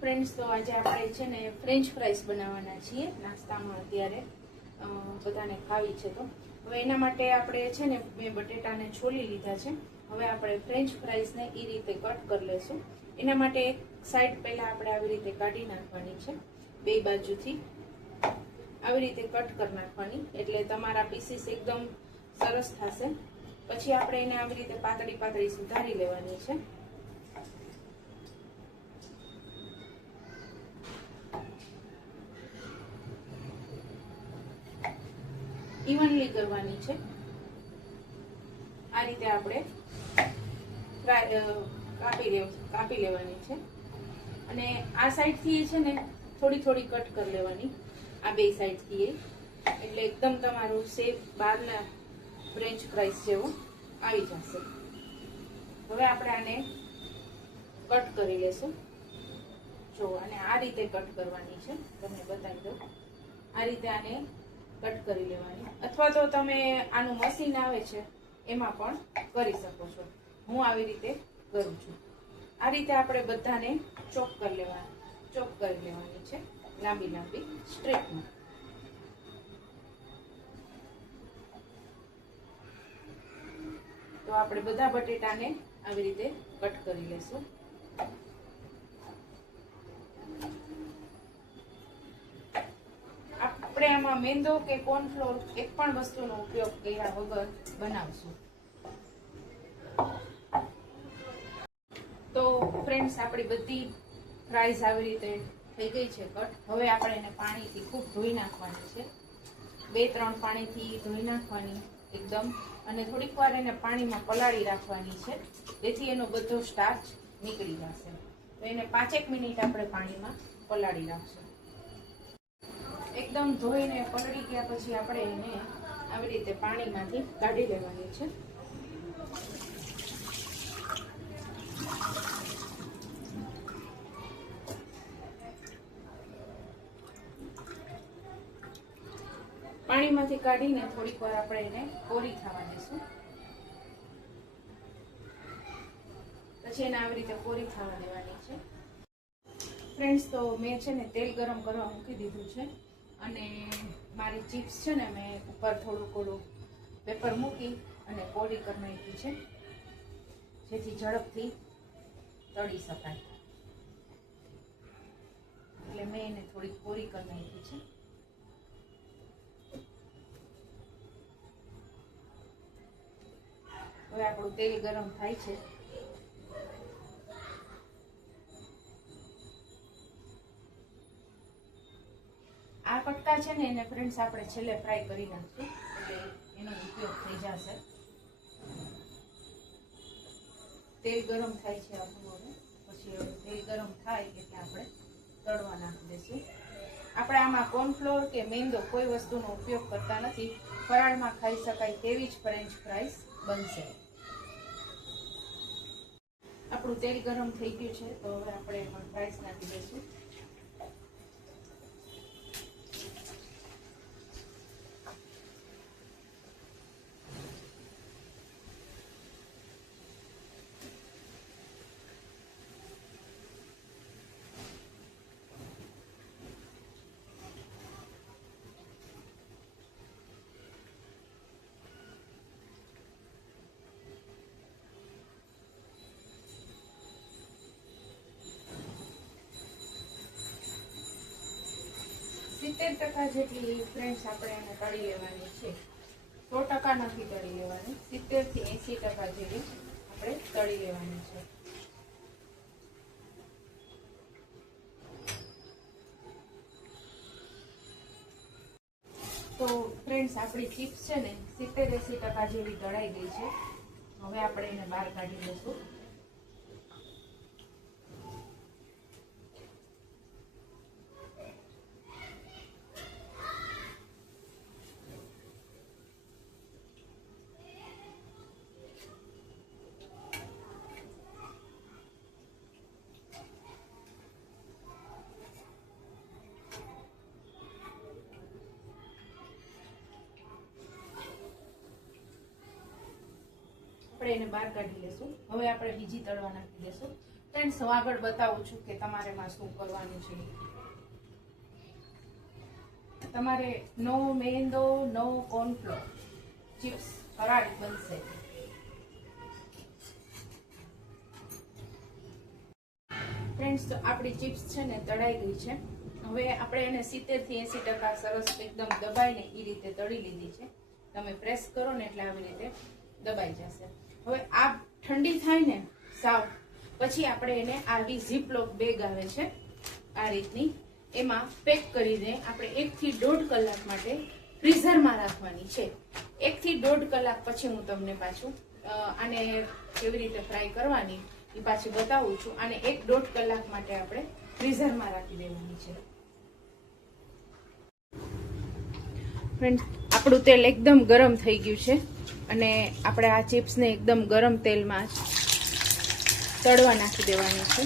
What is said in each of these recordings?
Friends, તો આજે આપણે છે ને ફ્રેન્ચ ફ્રાઈસ બનાવવાના છીએ નાસ્તામાં. અત્યારે બધાને ખાવી છે તો હવે એના માટે આપણે છે ને મેં બટેટાને છોલી લીધા છે. હવે આપણે ફ્રેન્ચ ફ્રાઈસને એ રીતે કટ કરી લેશું. એના માટે એક સાઈડ પહેલા આપણે આવી રીતે કાઢી નાખવાની છે, બે બાજુથી આવી રીતે કટ કરી નાખવાની, એટલે તમારા પીસીસ એકદમ સરસ થશે. પછી આપણે એને આવી રીતે પાતળી પાતળી સુધારી લેવાની છે. ઇવનલી કરવાની છે. આ રીતે આપણે કાપી લેવાની છે. અને આ સાઈડ થી છે ને થોડી થોડી કટ કરી લેવાની, આ બે સાઈડ થી, એટલે એકદમ તમારું શેપ બહારના ફ્રેન્ચ ફ્રાઈસ જેવો આવી જશે. હવે આપણે આને કટ કરી લેશું. જો, અને આ રીતે કટ કરવાની છે, તમને બતાવી દઉં. આ રીતે આને કટ કરી લેવાની, અથવા તો તમે આનું મશીન આવે છે એમાં પણ કરી શકો છો. હું આવી રીતે કરું છું. આ રીતે આપણે બધાને ચોપ કરી લેવાની છે, લાંબી લાંબી સ્ટ્રીપમાં. તો આપણે બધા બટેટાને આવી રીતે કટ કરી લેશું. આપણે આમાં મેંદો કે કોર્નફ્લોર એક પણ વસ્તુનો ઉપયોગ કર્યા વગર બનાવશું. તો ફ્રેન્ડ્સ, આપણી બધી ફ્રાઈઝ આવી રીતે થઈ ગઈ છે કટ. હવે આપણે એને પાણીથી ખૂબ ધોઈ નાખવાની છે, 2-3 પાણીથી ધોઈ નાખવાની એકદમ. અને થોડીક વાર એને પાણીમાં પલાળી રાખવાની છે, જેથી એનો બધો સ્ટાર્ચ નીકળી જશે. તો એને 5 મિનિટ આપણે પાણીમાં પલાળી રાખશું. એકદમ ધોઈને પલળી ગયા પછી આપણે એને આવી રીતે પાણીમાંથી કાઢી લેવાની છે. પાણીમાંથી કાઢીને થોડીક વાર આપણે એને કોરી થવા દઈશું. પછી એને આવી રીતે કોરી થવા દેવાની છે. ફ્રેન્ડ્સ, તો મેં છે ને તેલ ગરમ કરવા મૂકી દીધું છે, અને મારી ચિપ્સ છે ને મેં ઉપર થોડું પેપર મૂકી અને કોરી કરી નાખી છે, જેથી ઝડપથી તળી શકાય. એટલે મેં એને થોડી કોરી કરી નાખી છે. હવે આપણું તેલ ગરમ થાય છે. આ કટકા છે ને એને ફ્રેન્ડ્સ આપણે છેલ્લે ફ્રાય કરી નાખશું, એટલે એનો ઉપયોગ થઈ જશે. તેલ ગરમ થાય છે આપણું હવે. પછી તેલ ગરમ થાય એટલે આપણે તળવા નાખી દઈશું. આપણે આમાં કોર્નફ્લોર કે મેંદો કોઈ વસ્તુનો ઉપયોગ કરતા નથી. ફરાળમાં ખાઈ શકાય તેવી જ ફ્રેન્ચ ફ્રાઈસ બનશે. આપણું તેલ ગરમ થઈ ગયું છે, તો હવે આપણે એમાં ફ્રાઈસ નાખી દઈશું. %70 જેટલી ફ્રેન્ડ્સ આપણે એને તળી લેવાની છે. 100% નથી તળી લેવાની, 70 થી 80% જેવી આપણે તળી લેવાની છે. તો ફ્રેન્ડ્સ, આપણી ચિપ્સ છે ને 70-80% જેવી તળાઈ ગઈ છે. હવે આપણે એને બહાર કાઢી લઈશું. આપણે એને બહાર કાઢી લેશું. હવે આપણે બીજી તળવા નાખી દેશું. ફ્રેન્ડ્સ હું આગળ બતાવું છું કે તમારે માં શું કરવાનું છે. તમારે નો મેંદો નો કોર્નફ્લોર ચિપ્સ ફરાળી બનશે. ફ્રેન્ડ્સ તો આપણી ચિપ્સ છે ને તળાઈ ગઈ છે. હવે આપણે એને 70 થી 80% સરસ એકદમ દબાઈને એ રીતે તળી લીધી છે. તમે પ્રેસ કરો ને એટલે આવી રીતે દબાઈ જશે. હવે આ ઠંડી થાય ને સાવ પછી આપણે એને આવી ઝીપલોક બેગ આવે છે આ રીતની, એમાં પેક કરીને આપણે 1 થી 1.5 કલાક માટે ફ્રીઝરમાં રાખવાની છે. 1 થી 1.5 કલાક પછી હું તમને પાછું આને કેવી રીતે ફ્રાય કરવાની એ પાછી બતાવું છું. આને 1-1.5 કલાક માટે આપણે ફ્રીઝરમાં રાખી દેવાની છે. ફ્રેન્ડ્સ આપણું તેલ એકદમ ગરમ થઈ ગયું છે અને આપણે આ ચિપ્સને એકદમ ગરમ તેલમાં તળવા નાખી દેવાની છે.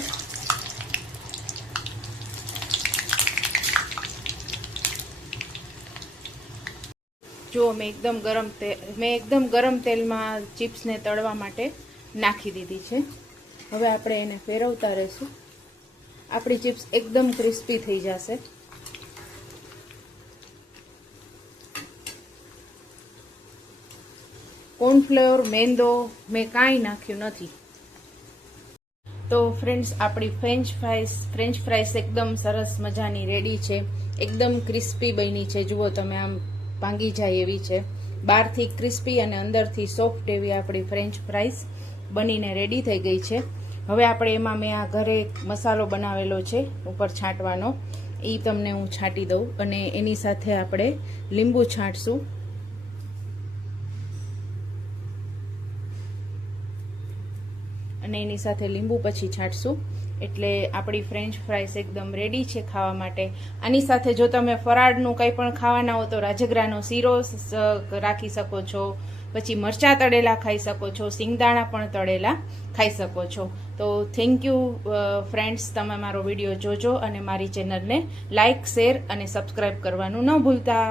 જો મેં એકદમ ગરમ તેલમાં ચિપ્સને તળવા માટે નાખી દીધી છે. હવે આપણે એને ફેરવતા રહીશું. આપણી ચિપ્સ એકદમ ક્રિસ્પી થઈ જશે. કોર્નફ્લોર મેંદો મેં કાંઈ નાખ્યું નથી. તો ફ્રેન્ડ્સ આપણી ફ્રેન્ચ ફ્રાઈસ એકદમ સરસ મજાની રેડી છે. એકદમ ક્રિસ્પી બની છે. જુઓ તમે, આમ ભાંગી જાય એવી છે. બહારથી ક્રિસ્પી અને અંદરથી સોફ્ટ એવી આપણી ફ્રેન્ચ ફ્રાઈસ બનીને રેડી થઈ ગઈ છે. હવે આપણે એમાં મેં આ ઘરે મસાલો બનાવેલો છે ઉપર છાંટવાનો, એ તમને હું છાંટી દઉં અને એની સાથે આપણે લીંબુ છાંટશું. અને એની સાથે લીંબુ પછી છાંટશું એટલે આપણી ફ્રેન્ચ ફ્રાઈસ એકદમ રેડી છે ખાવા માટે. આની સાથે જો તમે ફરાળનું કંઈ પણ ખાવાના હો તો રાજગરાનો શીરો રાખી શકો છો, પછી મરચાં તળેલા ખાઈ શકો છો, સિંગદાણા પણ તળેલા ખાઈ શકો છો. તો થેન્ક યુ ફ્રેન્ડ્સ, તમે મારો વિડીયો જોજો અને મારી ચેનલને લાઇક, શેર અને સબસ્ક્રાઈબ કરવાનું ન ભૂલતા.